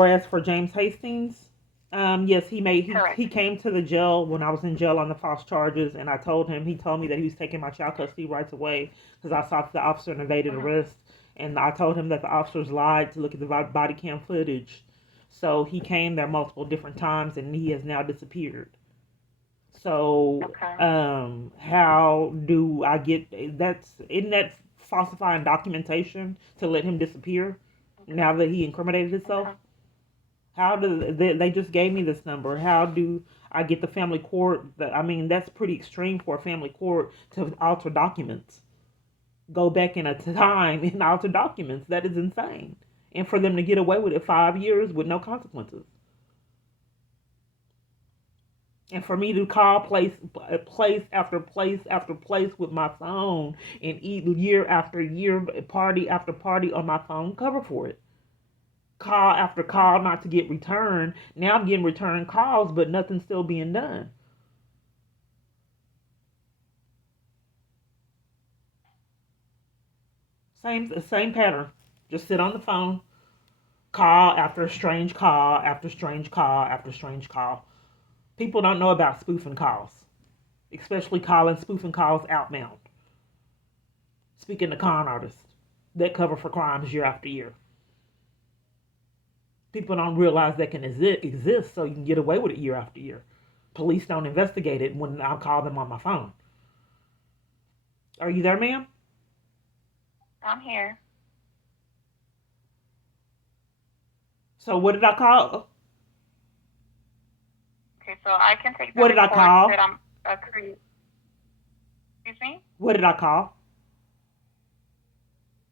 as for James Hastings, yes, he Correct. came to the jail when I was in jail on the false charges, and I told him. He told me that he was taking my child custody rights away because I thought the officer evaded Hmm. arrest, and I told him that the officers lied to look at the body cam footage. So he came there multiple different times, and he has now disappeared. So, Okay. how do I get that's isn't that falsifying documentation to let him disappear Okay. now that he incriminated himself? Okay. How do they just gave me this number? How do I get the family court? I mean, that's pretty extreme for a family court to alter documents, go back in a time and alter documents. That is insane. And for them to get away with it 5 years with no consequences. And for me to call place after place after place with my phone and eat year after year, party after party on my phone, cover for it. Call after call Hmm. not to get returned. Now I'm getting return calls, but nothing's still being done. Same pattern. Just sit on the phone, call after strange call after strange call after strange call. People don't know about spoofing calls, especially calling spoofing calls outbound. Speaking to con artists that cover for crimes year after year. People don't realize that can exist, so you can get away with it year after year. Police don't investigate it when I call them on my phone. Are you there, ma'am? I'm here. So what did I call? Okay, so I can take the What did I reports that call? I'm create. Excuse me. What did I call?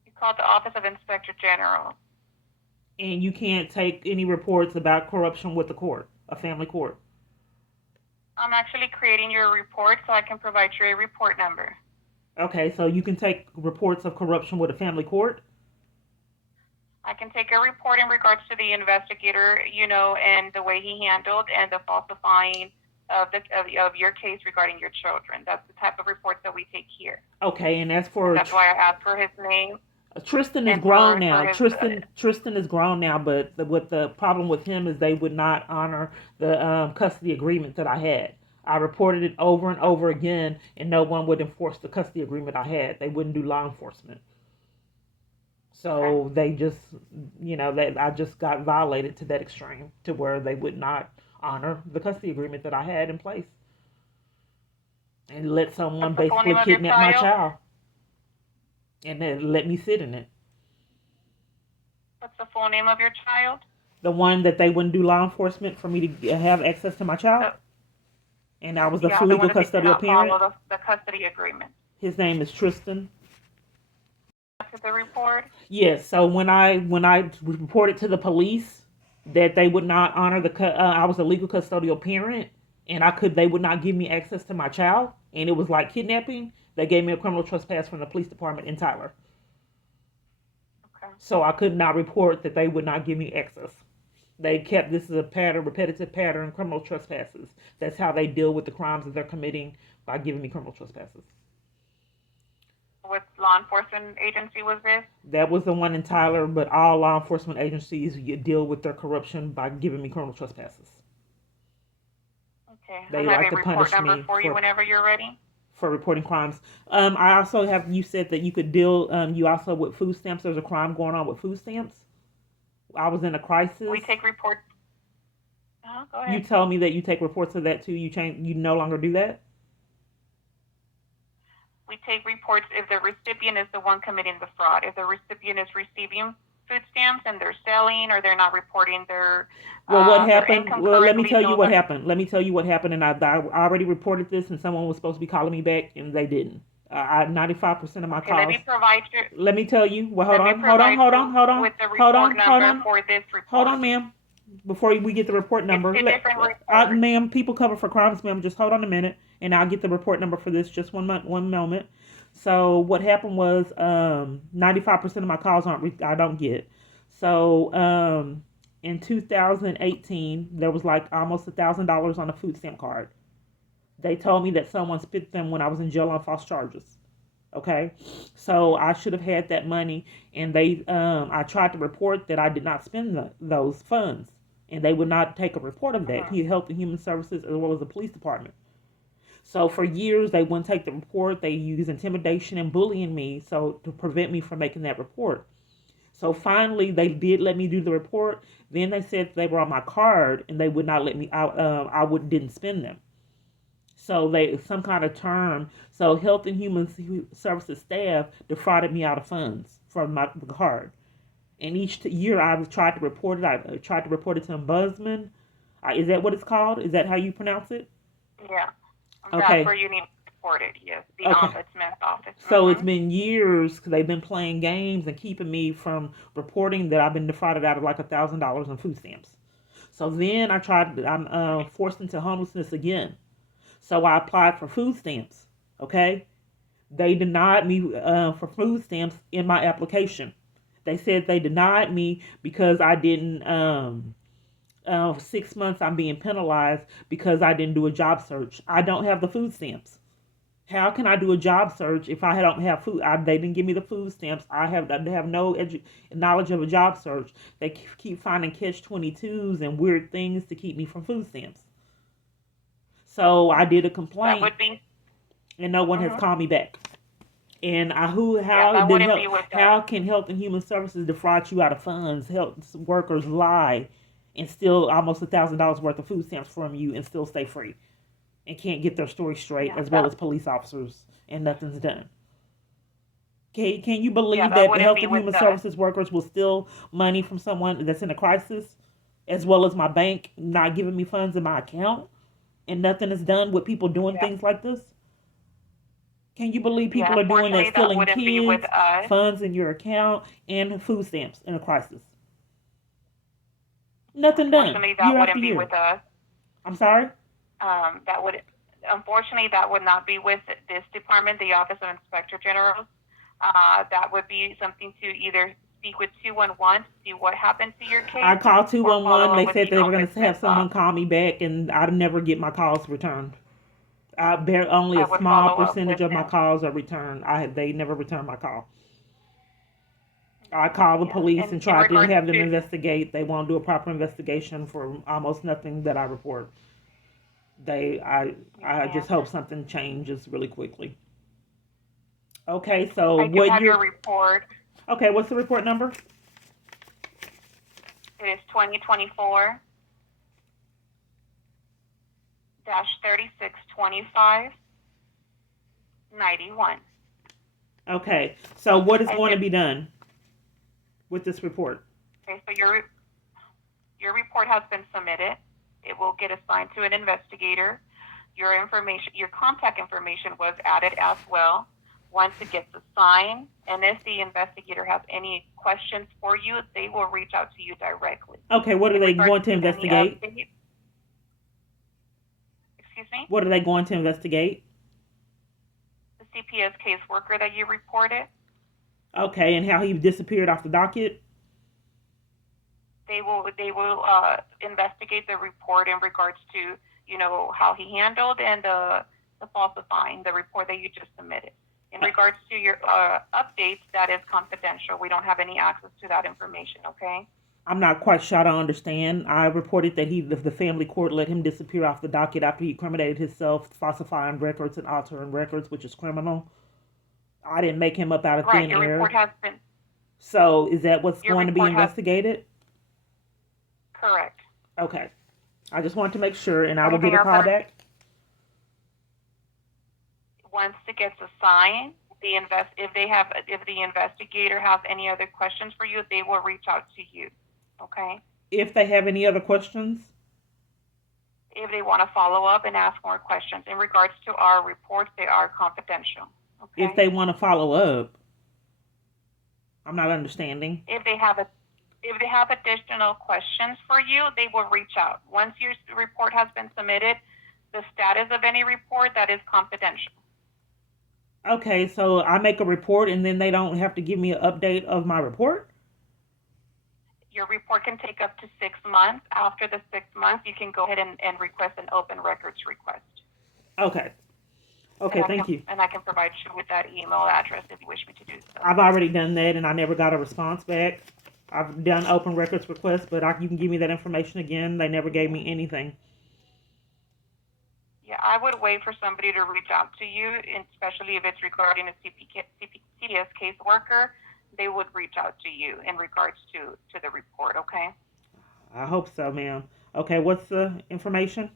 You called the Office of Inspector General. And you can't take any reports about corruption with the court, a family court. I'm actually creating your report so I can provide you a report number. Okay, so you can take reports of corruption with a family court. I can take a report in regards to the investigator, and the way he handled and the falsifying of your case regarding your children. That's the type of reports that we take here, Okay, and as and for that's why I asked for his name Tristan is and grown for now. his. Tristan is grown now, but what the problem with him is they would not honor the custody agreement that I had. I reported it over and over again, and no one would enforce the custody agreement I had. They wouldn't do law enforcement. Okay. So they just, that I just got violated to that extreme, to where they would not honor the custody agreement that I had in place and let someone What's the full basically name of your kidnap my child? child and then let me sit in it. What's the full name of your child? The one that they wouldn't do law enforcement for me to have access to my child, The and I was the Yeah, the one legal that they custodial cannot parent. follow the custody agreement. His name is Tristan. To the report. Yes. So when I reported to the police that they would not honor I was a legal custodial parent, and they would not give me access to my child, and it was like kidnapping. They gave me a criminal trespass from the police department in Tyler, Okay. so I could not report that they would not give me access. They kept this is a pattern, repetitive pattern, criminal trespasses. That's how they deal with the crimes that they're committing by giving me criminal trespasses. What law enforcement agency was this? That was the one in Tyler, but all law enforcement agencies deal with their corruption by giving me criminal trespasses. Okay, I They have like a to report punish number me for you whenever you're ready. for reporting crimes. I also have you said that you could deal. You also with food stamps. There's a crime going on with food stamps. I was in a crisis. We take reports. Go You ahead. told me that you take reports of that too. You change. You no longer do that. We take reports if the recipient is the one committing the fraud. If the recipient is receiving food stamps and they're selling or they're not reporting Well, what their happened? income Well, let me correctly, tell you those what are happened. Let me tell you what happened. And I already reported this, and someone was supposed to be calling me back, and they didn't. 95% of my okay. Let calls. me provide you. Let me tell you. Well, hold Let me on, hold on, provide hold on, you hold on, with the hold report on, hold number on, for this hold on, report. ma'am. Before we get the report It's number, two different reports. ma'am, people cover for crimes, ma'am. Just hold on a minute, and I'll get the report number for this. Just one moment. So what happened was, 95% of my calls I don't get. So in 2018, there was like almost $1,000 on a food stamp card. They told me that someone spit them when I was in jail on false charges. Okay, so I should have had that money, and I tried to report that I did not spend those funds, and they would not take a report of that. Mhm. Health and Human Services as well as the police department. So for years they wouldn't take the report. They used intimidation and bullying me so to prevent me from making that report. So finally they did let me do the report. Then they said they were on my card and they would not let me out. I would didn't spend them. So they some kind of term. So Health and Human Services staff defrauded me out of funds from my card. And each year I've tried to report it. I tried to report it to ombudsman. Is that what it's called? Is that how you pronounce it? Yeah. That's where Okay. you need to report it. Yes, the Okay. ombudsman's office. So it's Mhm. been years because they've been playing games and keeping me from reporting that I've been defrauded out of like $1,000 in food stamps. So then I'm forced into homelessness again. So I applied for food stamps. Okay. They denied me for food stamps in my application. They said they denied me because I didn't, 6 months I'm being penalized because I didn't do a job search. I don't have the food stamps. How can I do a job search if I don't have food? They didn't give me the food stamps. I have no knowledge of a job search. They keep finding catch 22s and weird things to keep me from food stamps. So I did a That complaint, would be. and no one has Mhm. called me back. And Yeah, that wouldn't be with us. how can Health and Human Services defraud you out of funds? Health workers lie and steal almost $1,000 worth of food stamps from you and still stay free and can't get their story straight, Yeah, as well that. as police officers, and nothing's done. Can you Yeah, believe that that wouldn't Health be and with Human us. Services workers will steal money from someone that's in a crisis, as well as my bank not giving me funds in my account, and nothing is done with people doing Yeah. things like this? Can you believe Yeah. people are doing that, Unfortunately, that stealing wouldn't be with kids, us. funds in your account, and food stamps in a crisis? Yeah, Nothing done unfortunately, that year after wouldn't be year. with us. I'm sorry. That would, unfortunately, that would not be with this department, the Office of Inspector General. That would be something to either speak with 211 to see what happened to your I case, called or 211. follow They up with said the they were going to have ombudsman's someone office. call me back, and I never get my calls returned. Only I a would small follow up percentage with of my them. calls are returned. They never return my call. I called the Yeah, police and and in tried to regards have them to, investigate. They won't do a proper investigation for almost nothing that I report. They, yes, I ma'am. just hope something changes really quickly. Okay, so I do what have your year? report. Okay, what's the report number? It is 2024 3625 91. Okay, so what is I going to did. be done with this report? Okay, so your report has been submitted. It will get assigned to an investigator. Your information, your contact information was added as well. Once it gets assigned, and if the investigator has any questions for you, they will reach out to you directly. Okay, what are In they regards going to to any investigate? updates, excuse me, What are they going to investigate? the CPS caseworker that you reported, Okay, and how he disappeared off the docket? they will investigate the report in regards to, how he handled, and the falsifying the report that you just submitted. In Uh, regards to your updates, that is confidential. We don't have any access to that information. Okay. I'm not quite sure I don't understand. I reported that the family court let him disappear off the docket after he incriminated himself, falsifying records and altering records, which is criminal. I didn't make him up out of Right. thin Your report air. has been. So is that what's Your going to be report has investigated? correct. Okay. I just wanted to make sure, and I will get Anything a else call that back. once it gets assigned, if the investigator has any other questions for you, they will reach out to you. Okay. If they have any other questions, If they want to follow up and ask more questions in regards to our reports, they are confidential. if Okay. they want to follow up, I'm not understanding. If they have a if they have additional questions for you, they will reach out. Once your report has been submitted, the status of any report, that is confidential. Okay, so I make a report and then they don't have to give me an update of my report? Your report can take up to 6 months. After the 6 months, you can go ahead and request an open records request. Okay. Okay, thank you. And I can provide you with that email address if you wish me to do so. I've already done that, and I never got a response back. I've done open records requests, but you can give me that information again. They never gave me anything. Yeah, I would wait for somebody to reach out to you, and especially if it's regarding a CPS caseworker. They would reach out to you in regards to the report. Okay. I hope so, ma'am. Okay, what's the information?